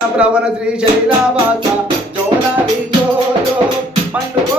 ప్రవణ శ్రీ శైలావాస జోలాలి జో జో మండుకో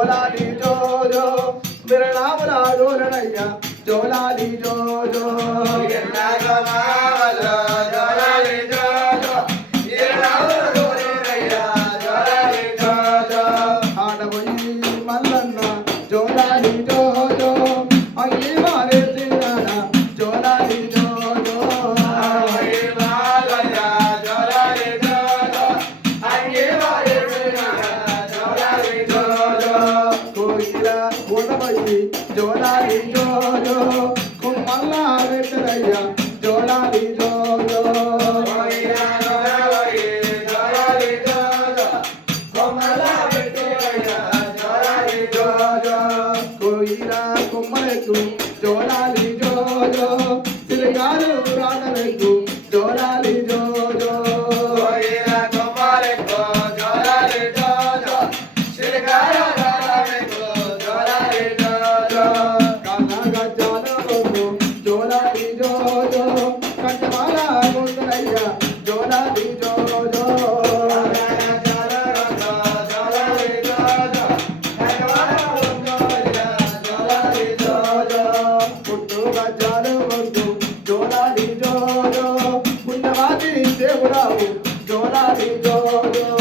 జోలాలి జో జో డోలనయ్య జోలాలి జో జో జోలాలి జో జో ఆడబోయి మల్లన్న జోలాలి జో ఇలా ఉండబోయి జోడాలి జోజో కుమ్మల్లా వెంటరయ్య జోడాలి జోజో జోడాలి జోజో తిరగారు రాజ్యాలు వద్దు జోలాలి జోలో ఉన్నవాటి దేవుడావు జోలాలి జోలో.